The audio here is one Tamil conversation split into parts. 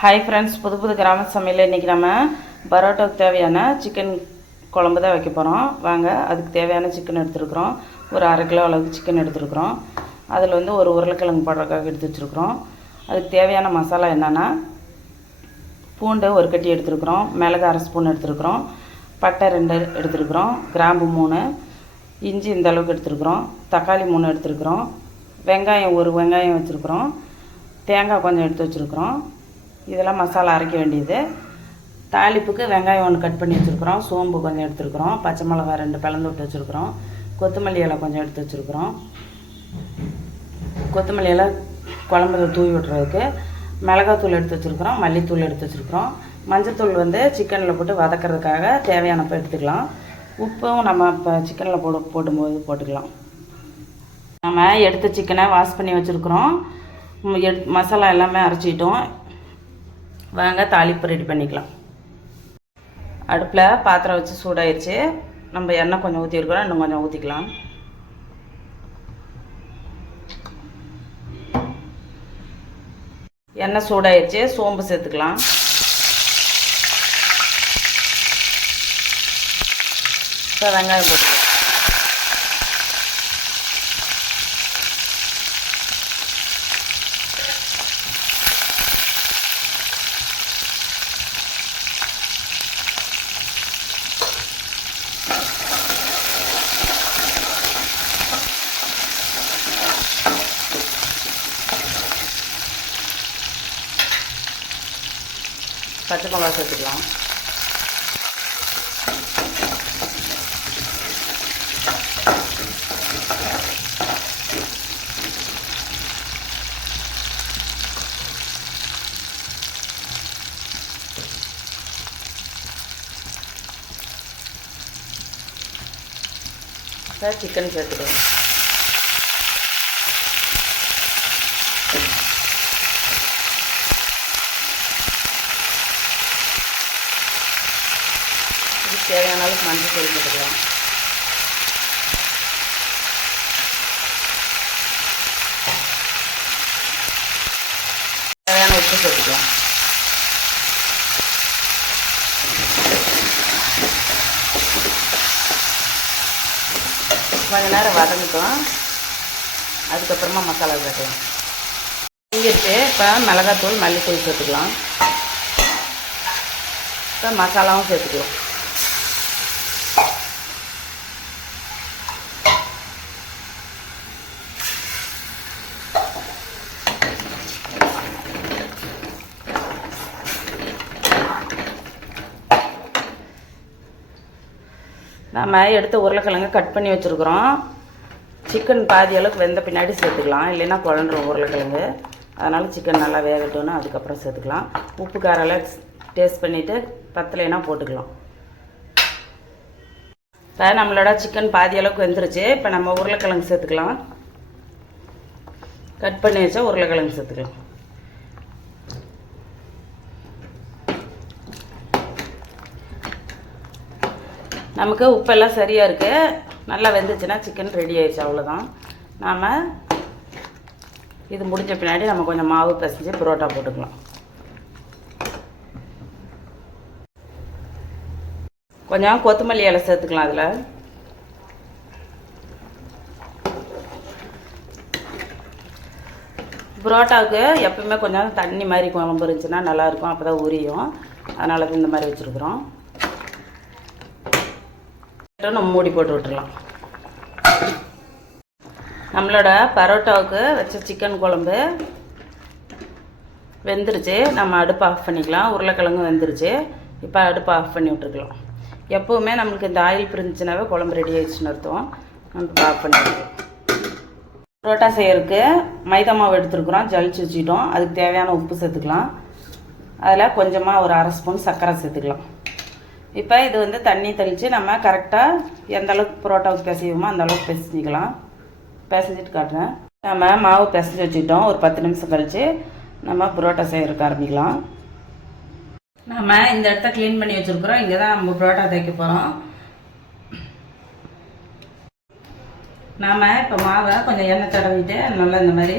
ஹாய் ஃப்ரெண்ட்ஸ் புது புது கிராம சமையல். இன்றைக்கி நம்ம பரோட்டாவுக்கு தேவையான சிக்கன் குழம்பு தான் வைக்க போகிறோம் வாங்க அதுக்கு தேவையான சிக்கன் எடுத்துருக்குறோம். ஒரு அரை கிலோ அளவுக்கு சிக்கன் எடுத்துருக்குறோம். அதில் வந்து ஒரு உருளைக்கிழங்கு போடுறதுக்காக எடுத்து வச்சுருக்குறோம். அதுக்கு தேவையான மசாலா என்னென்னா பூண்டு ஒரு கட்டி எடுத்துருக்குறோம். மிளகு அரை ஸ்பூன் எடுத்துருக்குறோம். பட்டை ரெண்டு எடுத்துருக்குறோம். கிராம்பு மூணு. இஞ்சி இந்த அளவுக்கு எடுத்துருக்குறோம். தக்காளி மூணு எடுத்துருக்குறோம். வெங்காயம் ஒரு வெங்காயம் வச்சுருக்குறோம். தேங்காய் கொஞ்சம் எடுத்து வச்சுருக்குறோம். இதெல்லாம் மசாலா அரைக்க வேண்டியது. தாளிப்புக்கு வெங்காயம் ஒன்று கட் பண்ணி வச்சுருக்குறோம். சோம்பு கொஞ்சம் எடுத்துருக்குறோம். பச்சை மிளகா ரெண்டு பிளந்து விட்டு வச்சுருக்குறோம். கொத்தமல்லி இலை கொஞ்சம் எடுத்து வச்சுருக்குறோம். கொத்தமல்லி இலை குழம்புல தூவி விட்றதுக்கு மிளகாத்தூள் எடுத்து வச்சுருக்குறோம். மல்லித்தூள் எடுத்து வச்சுருக்குறோம். மஞ்சத்தூள் வந்து சிக்கனில் போட்டு வதக்கிறதுக்காக தேவையானப்போ எடுத்துக்கலாம். உப்பும் நம்ம இப்போ சிக்கனில் போட போடும்போது போட்டுக்கலாம். நம்ம எடுத்த சிக்கனை வாஷ் பண்ணி வச்சுருக்குறோம். எடு மசாலா எல்லாமே அரைச்சிட்டோம். வாங்க தாளிப்பு ரெடி பண்ணிக்கலாம். அடுப்பில் பாத்திரம் வச்சு சூடாயிருச்சு. நம்ம எண்ணெய் கொஞ்சம் ஊற்றிருக்கிறோம் இன்னும் கொஞ்சம் ஊற்றிக்கலாம் எண்ணெய் சூடாயிருச்சு சோம்பு சேர்த்துக்கலாம். இப்போ வெங்காயம் போட்டுக்கலாம். பச்சை மிளகா சேர்த்துக்கலாம். சார் சிக்கன் சேர்த்துக்கலாம். தேவையான அளவுக்கு மஞ்சள் தூள் போட்டுக்கலாம். தேவையான உப்பு போட்டுக்கலாம். கொஞ்ச நேரம் வதங்கிட்டோம். அதுக்கப்புறமா மசாலா சேர்க்கலாம் இங்கிட்டு இப்போ மிளகாத்தூள் மல்லித்தூள் சேர்த்துக்கலாம் இப்போ மசாலாவும் சேர்த்துக்கலாம். நம்ம எடுத்த உருளைக்கிழங்கு கட் பண்ணி வச்சுருக்குறோம். சிக்கன் பாதி அளவுக்கு வெந்த பின்னாடி சேர்த்துக்கலாம். இல்லைன்னா குழஞ்சிரும் உருளைக்கிழங்கு. அதனால் சிக்கன் நல்லா வேகட்டும்னு அதுக்கப்புறம் சேர்த்துக்கலாம். உப்பு காரெல்லாம் டேஸ்ட் பண்ணிவிட்டு பத்தலைன்னா போட்டுக்கலாம். இப்போ நம்மளோட சிக்கன் பாதி அளவுக்கு வெந்துருச்சு. இப்போ நம்ம உருளைக்கிழங்கு சேர்த்துக்கலாம். கட் பண்ணி வச்சா உருளைக்கிழங்கு சேர்த்துக்கலாம். நமக்கு உப்பெல்லாம் சரியாக இருக்குது நல்லா வெந்துச்சுன்னா சிக்கன் ரெடி ஆயிடுச்சு அவ்வளோதான் நாம் இது முடிஞ்ச பின்னாடி நம்ம கொஞ்சம் மாவு பிசைஞ்சு புரோட்டா போட்டுக்கலாம். கொஞ்சம் கொத்தமல்லி இலை சேர்த்துக்கலாம் அதில். புரோட்டாவுக்கு எப்பவுமே கொஞ்சம் தண்ணி மாதிரி குழம்பு இருந்துச்சுன்னா நல்லாயிருக்கும் அப்போ தான் உரியும். அதனால தான் இந்த மாதிரி வச்சுருக்குறோம். நம்ம மூடி போட்டு விட்டுடலாம் நம்மளோட பரோட்டாவுக்கு வச்ச சிக்கன் குழம்பு வெந்துருச்சு. நம்ம அடுப்பு ஆஃப் பண்ணிக்கலாம். உருளைக்கிழங்கு வெந்துருச்சு. இப்போ அடுப்பு ஆஃப் பண்ணி விட்டுருக்கலாம். எப்போவுமே நம்மளுக்கு இந்த ஆயில் பிரிஞ்சுனாவே குழம்பு ரெடி ஆயிடுச்சுன்னு அர்த்தம். நம்ம ஆஃப் பண்ணி பரோட்டா செய்யறதுக்கு மைதா மாவு எடுத்துருக்குறோம். ஜலிச்சு வச்சுட்டோம் அதுக்கு தேவையான உப்பு சேர்த்துக்கலாம். அதில் கொஞ்சமாக ஒரு அரை ஸ்பூன் சர்க்கரை சேர்த்துக்கலாம். இப்போ இது வந்து தண்ணி தெளித்து நம்ம கரெக்டாக எந்த அளவுக்கு புரோட்டாவுக்கு பிசையுமோ அந்த அளவுக்கு பிசைஞ்சிக்கலாம் பிசைஞ்சிட்டு காட்டுறேன். நம்ம மாவு பிசைஞ்சு வச்சுக்கிட்டோம். ஒரு பத்து நிமிஷம் கழித்து நம்ம புரோட்டா செய்யறதுக்கு ஆரம்பிக்கலாம். நம்ம இந்த இடத்த க்ளீன் பண்ணி வச்சுருக்குறோம். இங்கே தான் நம்ம புரோட்டா தைக்க போகிறோம் நாம் இப்போ மாவை கொஞ்சம் எண்ணெய் தடவிட்டு நல்லா இந்த மாதிரி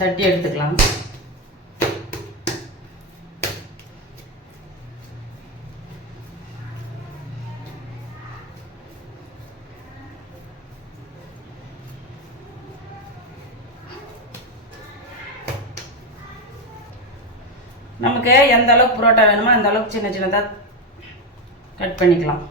தட்டி எடுத்துக்கலாம். நமக்கு எந்த அளவுக்கு புரோட்டா வேணுமோ அந்த அளவுக்கு சின்ன சின்னதாக கட் பண்ணிக்கலாம்.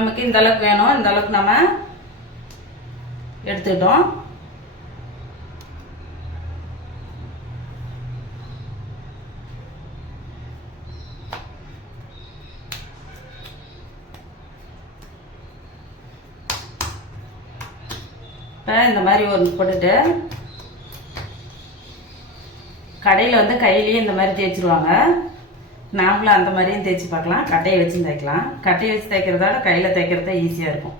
நமக்கு இந்த அளவுக்கு வேணும். இந்த அளவுக்கு நம்ம எடுத்துக்கிட்டோம். இப்போ இந்த மாதிரி ஒரு போட்டுட்டு கடையில் வந்து கையிலேயே இந்த மாதிரி தேய்ச்சிருவாங்க. நாமளும் அந்த மாதிரியும் தேய்ச்சி பார்க்கலாம். கட்டையை வச்சு தைக்கலாம் கட்டையை வச்சு தைக்கிறதோட கையில் தைக்கிறது தான் ஈஸியாக இருக்கும்.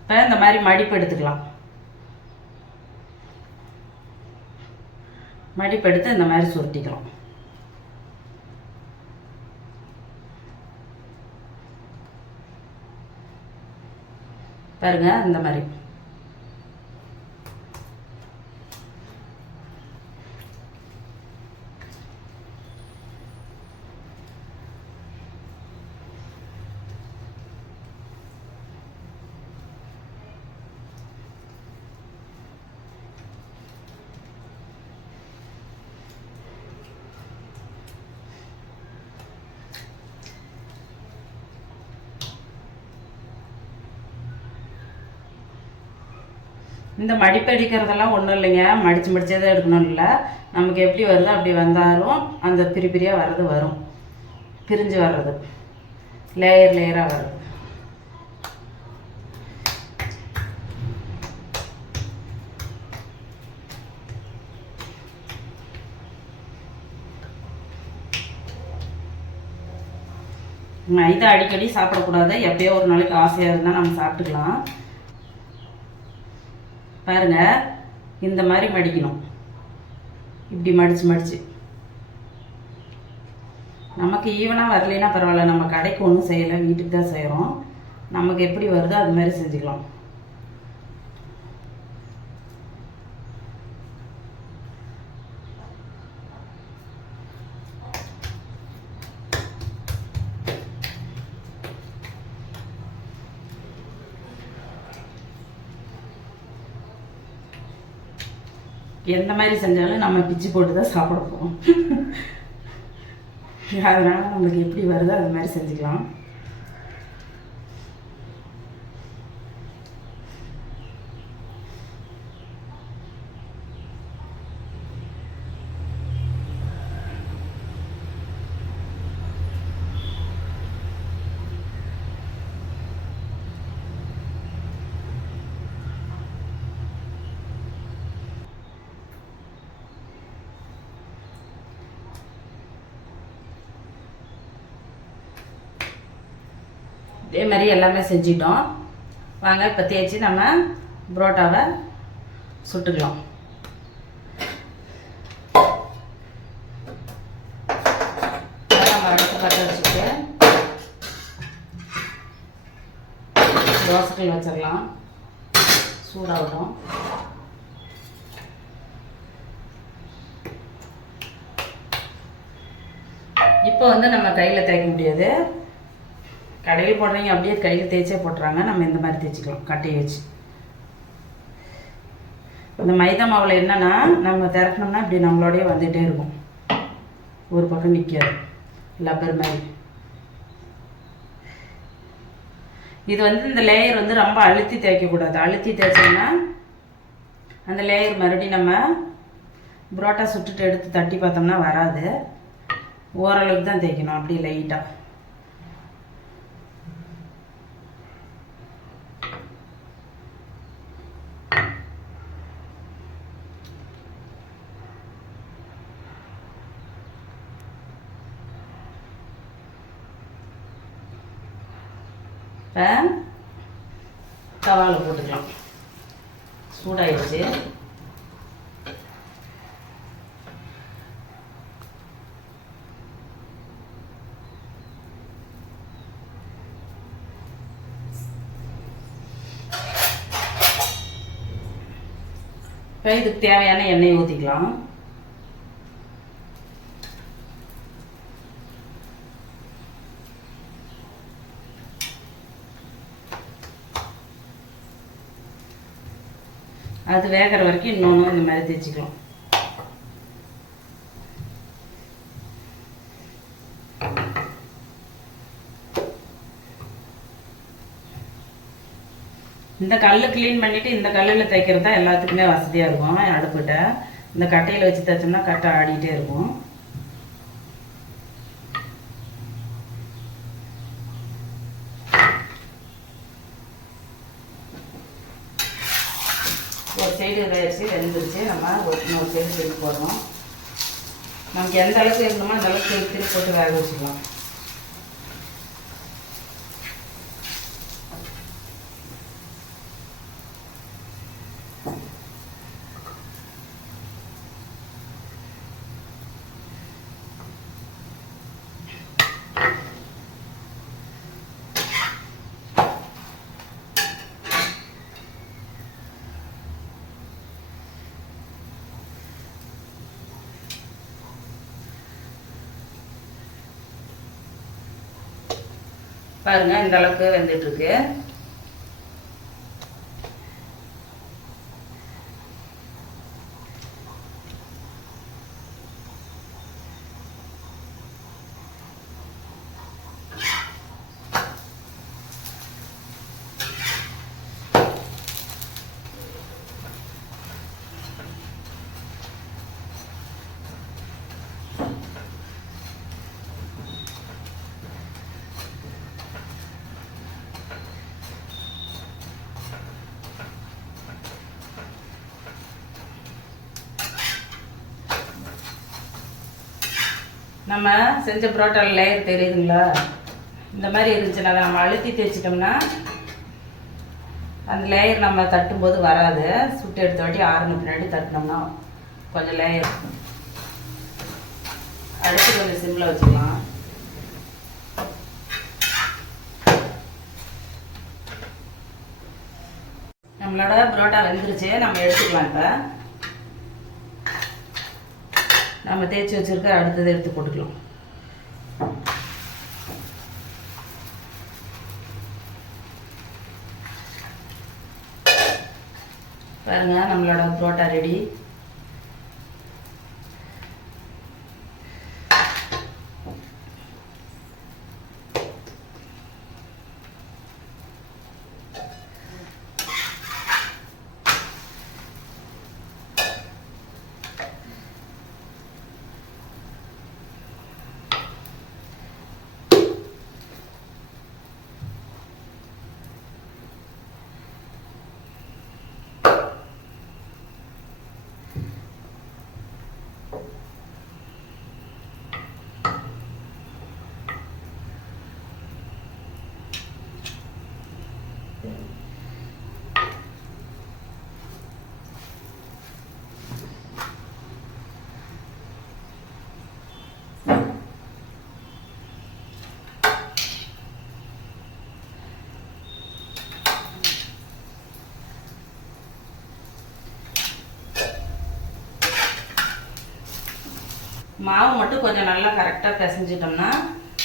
இப்போ இந்த மாதிரி மடிப்பு எடுத்துக்கலாம். மடிப்பு எடுத்து இந்த மாதிரி சுருட்டிக்கலாம். பாருங்க இந்த மாதிரி. இந்த மடிப்பு அடிக்கிறதெல்லாம் ஒன்றும் இல்லைங்க. மடித்து மடிச்சே தான் எடுக்கணும் இல்லை. நமக்கு எப்படி வருதோ அப்படி வந்தாலும் அந்த பிரி பிரியாக வர்றது வரும். பிரிஞ்சு வர்றது. லேயர் லேயராக வர்றது. மைதா அடிக்கடி சாப்பிடக்கூடாது. எப்பயோ ஒரு நாளைக்கு ஆசையாக இருந்தால் நம்ம சாப்பிட்டுக்கலாம். பாருங்க இந்த மாதிரி மடிக்கணும். இப்படி மடித்து மடித்து நமக்கு ஈவனாக வரலைன்னா பரவாயில்ல நம்ம கடைக்கு ஒன்றும் செய்யலை வீட்டுக்கு தான் செய்கிறோம் நமக்கு எப்படி வருதோ அது மாதிரி செஞ்சுக்கலாம். எந்த மாதிரி செஞ்சாலும் நம்ம பிச்சு போட்டு தான் சாப்பிட போகிறோம் அதனால் நம்மளுக்கு எப்படி வருதோ அது மாதிரி செஞ்சுக்கலாம். இதே மாதிரி எல்லாமே செஞ்சிட்டோம். வாங்க இப்போ தேய்ச்சி நம்ம புரோட்டாவை சுட்டுக்கலாம். நம்ம பற்ற வச்சுட்டு தோசைக்கல் வச்சிடலாம். சூடாகட்டும். இப்போ வந்து நம்ம கையில் தேய்க்க முடியாது. கடையில் போடுறீங்க அப்படியே கையில் தேய்ச்சே போட்டுறாங்க. நம்ம இந்த மாதிரி தேய்ச்சிக்கலாம். கட்டையை வச்சு. இந்த மைதா மாவில் என்னன்னா நம்ம திறக்கணும்னா இப்படி நம்மளோடய வந்துகிட்டே இருக்கும். ஒரு பக்கம் நிற்காது லப்பர் மாதிரி. இது வந்து இந்த லேயர் வந்து ரொம்ப அழுத்தி தேய்க்கக்கூடாது. அழுத்தி தேய்ச்சோம்னா அந்த லேயர் மறுபடியும் நம்ம புரோட்டா சுட்டுட்டு எடுத்து தட்டி பார்த்தோம்னா வராது. ஓரளவுக்கு தான் தேய்க்கணும். அப்படியே லைட்டாக இப்போ தவாவில் சூடாயிடுச்சு. இப்போ இதுக்கு தேவையான எண்ணெய் ஊற்றிக்கலாம் அது வேகிற வரைக்கும் இன்னொன்று இந்த மாதிரி தேய்ச்சிக்கலாம். இந்த கல் க்ளீன் பண்ணிவிட்டு இந்த கல்லில் தைக்கிறது தான் எல்லாத்துக்குமே வசதியாக இருக்கும். அடுப்புகிட்ட இந்த கட்டையில் வச்சு தைச்சோம்னா கட்டை ஆடிட்டே இருக்கும் ஒரு சைடு இதாகிடுச்சு வெந்துருச்சு நம்ம ஒரு இன்னொரு சைடு திருப்பி போடுறோம் நமக்கு எந்த அளவுக்கு இருக்கணுமோ அந்த அளவுக்கு திருப்பி திருப்பி போட்டு வேக வச்சுக்கலாம். பாருங்கள் இந்தளவுக்கு வெந்துட்டுருக்கு. நம்ம செஞ்ச புரோட்டால லேயர் தெரியுதுங்களா? இந்த மாதிரி இருந்துச்சுன்னா நம்ம அழுத்தி தேய்ச்சிட்டோம்னா அந்த லேயர் நம்ம தட்டும்போது வராது. சுட்டு எடுத்த வாட்டி ஆறுன பின்னாடி தட்டினோம்னா கொஞ்சம் லேயர் அடுத்து கொஞ்சம் சிம்மில் வச்சுக்கலாம். நம்மளோட புரோட்டா வெந்துருச்சு. நம்ம எடுத்துக்கலாம் இப்போ. நம்ம தேய்ச்சி வச்சிருக்க அடுத்தது எடுத்து போட்டுக்கலாம். பாருங்கள் நம்மளோட புரோட்டா ரெடி மாவு மட்டும் கொஞ்சம் நல்லா கரெக்டாக பிசைஞ்சிட்டோம்னா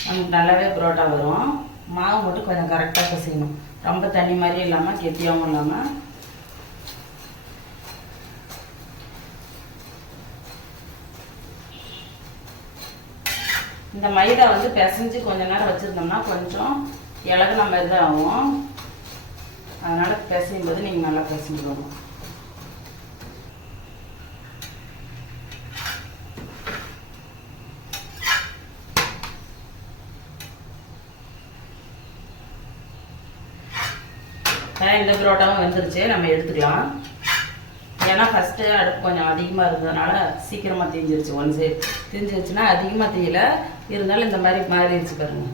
நமக்கு நல்லாவே புரோட்டா வரும். மாவு மட்டும் கொஞ்சம் கரெக்டாக பிசையணும். ரொம்ப தண்ணி மாதிரியும் இல்லாமல் கெட்டியாகவும் இல்லாமல் இந்த மைதா வந்து பிசைஞ்சு கொஞ்ச நேரம் வச்சுருந்தோம்னா கொஞ்சம் இலகுன மாதிரி தான் ஆகும் அதனால் பிசையும் போது நீங்கள் நல்லா பிசைஞ்சுக்கணும் அதான் இந்த புரோட்டாவும் வெந்துருச்சு. நம்ம எடுத்துக்கலாம். ஏன்னா ஃபஸ்ட்டு அடுப்பு கொஞ்சம் அதிகமாக இருந்ததுனால சீக்கிரமாக தீஞ்சிருச்சு. ஒன் சைடு தீஞ்சிருச்சுன்னா அதிகமாக தீயல. இருந்தாலும் இந்த மாதிரி மாறிடுச்சு பாருங்க.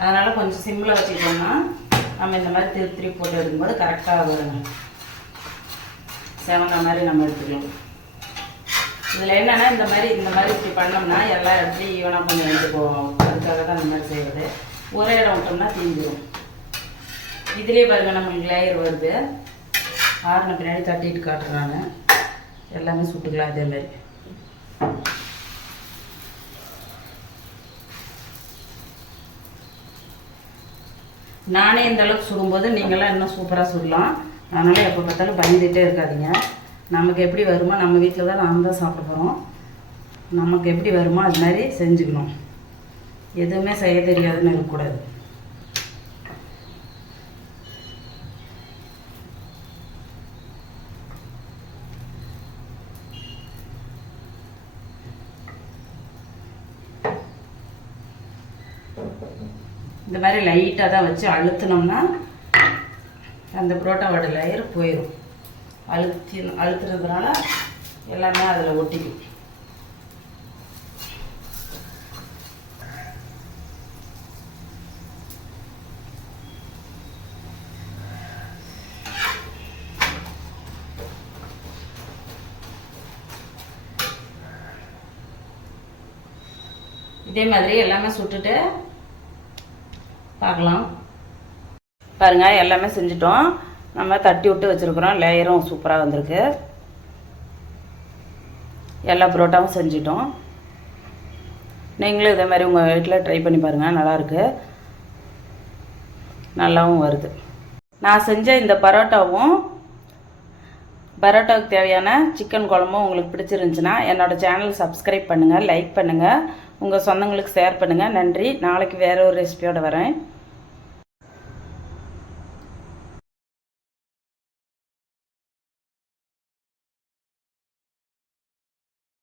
அதனால் கொஞ்சம் சிம்மில் வச்சுக்கிட்டோம்னா நம்ம இந்த மாதிரி திரு திருப்பி போட்டு எடுக்கும்போது கரெக்டாக வருங்க. செவந்த மாதிரி நம்ம எடுத்துக்கலாம். இதில் என்னென்னா இந்த மாதிரி இந்த மாதிரி இப்படி பண்ணோம்னா எல்லா இடத்துலையும் ஈவனாக கொஞ்சம் எடுத்து போவோம் அதுக்காக தான் இந்த மாதிரி செய்கிறது ஒரே இடம் விட்டோம்னா தீஞ்சிடும் இதுலேயே பாருங்க நம்மளுக்கு லேயர் வருது. ஆறுன பின்னாடி தட்டிட்டு காட்டுறாங்க. எல்லாமே சுட்டுக்கலாம் இதே மாதிரி. நானே இந்த அளவுக்கு சுடும்போது நீங்களாம் இன்னும் சூப்பராக சுடலாம். அதனால் எப்போ பார்த்தாலும் பயந்துகிட்டே இருக்காதீங்க. நமக்கு எப்படி வருமோ நம்ம வீட்டில் தான் நாம் தான் சாப்பிட போகிறோம் நமக்கு எப்படி வருமோ அது மாதிரி செஞ்சுக்கணும். எதுவுமே செய்ய தெரியாதுன்னு இருக்கக்கூடாது. மாதிரி லைட்டாக தான் வச்சு அழுத்தினோம்னா அந்த புரோட்டாவோட லேயர் போயிடும் அழுத்தி அழுத்துறதுனால எல்லாமே அதில் ஒட்டிக்கும். இதே மாதிரி எல்லாமே சுட்டுட்டு பார்க்கலாம். பாருங்கள் எல்லாமே செஞ்சுட்டோம். நம்ம தட்டி விட்டு வச்சுருக்குறோம். லேயரும் சூப்பராக வந்திருக்கு. எல்லா புரோட்டாவும் செஞ்சிட்டோம். நீங்களும் இதே மாதிரி உங்கள் வீட்டில் ட்ரை பண்ணி பாருங்கள் நல்லாயிருக்கு நல்லாவும் வருது. நான் செஞ்ச இந்த பரோட்டாவும் பரோட்டாவுக்கு தேவையான சிக்கன் குழம்பும் உங்களுக்கு பிடிச்சிருந்துச்சுன்னா என்னோடய சேனல் சப்ஸ்கிரைப் பண்ணுங்கள் லைக் பண்ணுங்கள் உங்கள் சொந்தங்களுக்கு ஷேர் பண்ணுங்கள் நன்றி. நாளைக்கு வேறு ஒரு ரெசிபியோடு வரேன்.